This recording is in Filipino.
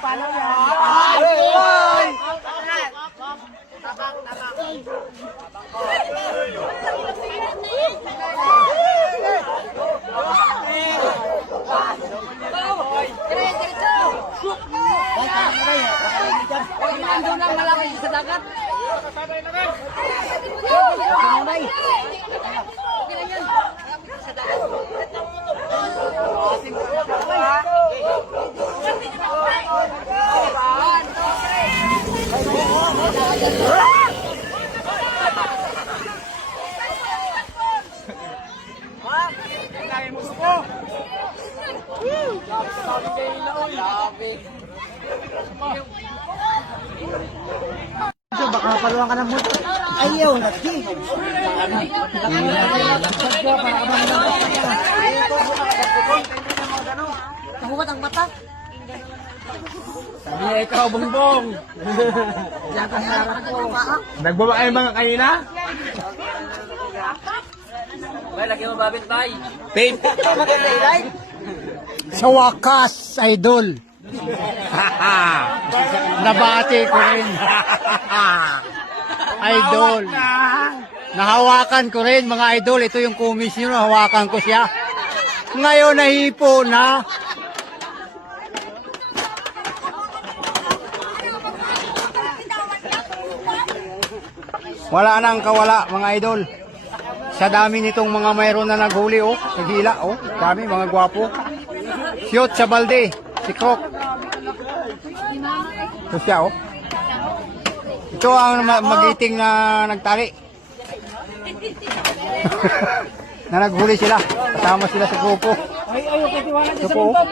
Paano yan? Nandun lang malaki sa dagat. Baka paluan ka ng multo. Ayaw, lagi. Nahuwat ang mata. Sabi niya ikaw, bongbong. Nagbaba kayo mga kanina? Bay, lagi mo babit, bay. Tape. Sa wakas, idol. Nabati ko rin. Idol. Nahawakan ko rin mga idol. Ito yung komisyon, nahawakan ko siya. Ngayon nahipo na. Wala nang kawala mga idol. Sa dami nitong mga mayroon na naghuli oh, sa gila oh, dami mga gwapo. Shoot sa balde, si Krok. Ito siya oh. Ito ang magiting na nagtali. Na naghuli sila, kasama sila sa grupo. Ito po oh.